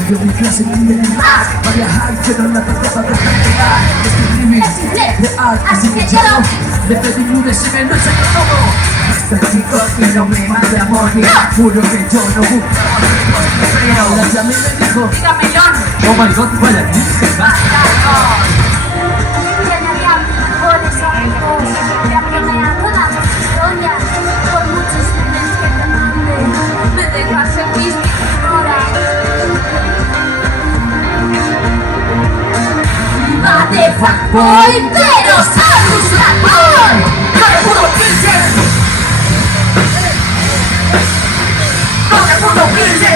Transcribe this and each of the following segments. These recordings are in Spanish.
Se dio mi clase en identidad para viajar, pero en la tarjeta para descargar. Escribir real, así que yo le pedí un decime, no sé cómo. Este chico que no me manda amor, juro que yo no busco amor. Pero ahora ya me dijo, Dígamelo. oh my god, vaya música. De fuckboy, pero salus fuckboy. ¡No te puto pinche! ¡No te puto pinche!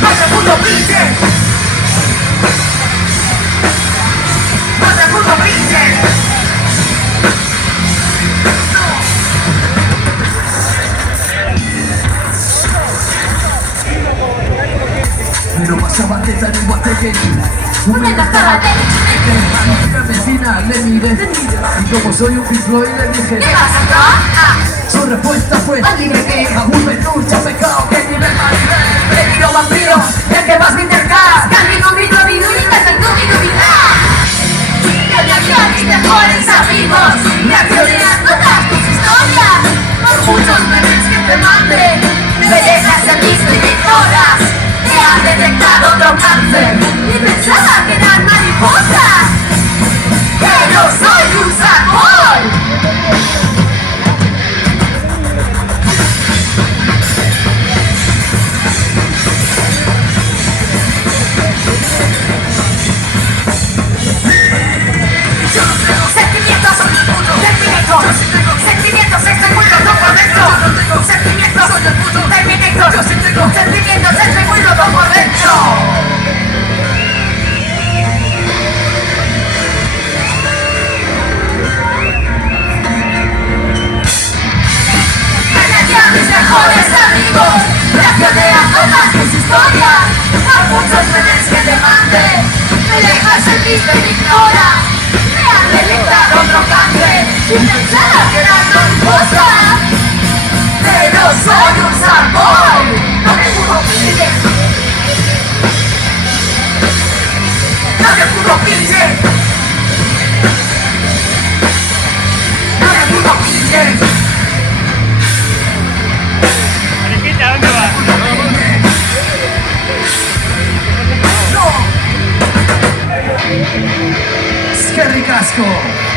¡No te puto pinche! ¡No te puto pinche! Pero pasaba que tan igual te quería. Una cascada de La vecina le miré y como soy un Pink Floyd le dije ¿qué vas a hacer? su respuesta fue Al libre que aún me lucha pecado que ni me parece. le tiro vampiro, el que más me intercala. Camino mi camino y cantando mi vida. Que me hacían mis mejores amigos. Reaccionando todas tus historias. Por muchos memes que te manden. Bellezas en mis predictoras. Te han detectado otro cáncer. Y pensaba que eran mariposas. Pero soy un sacón. Sentimientos, sentimientos, estoy muy loco por dentro. Sentimientos, sentimientos, estoy muy loco por dentro. Me metí a mis mejores amigos, reaccioné a todas tus historias. Por muchos memes que te mande, me dejas en visto y me ignoras. Me han detectado otro cáncer y pensaba que eran mariposas. Pero soy un sacón. No me pudo pinche. No me pudo pinche. No me pudo pinche. Parejita, ¿dónde vas? ¡No! ¡Qué ricasco!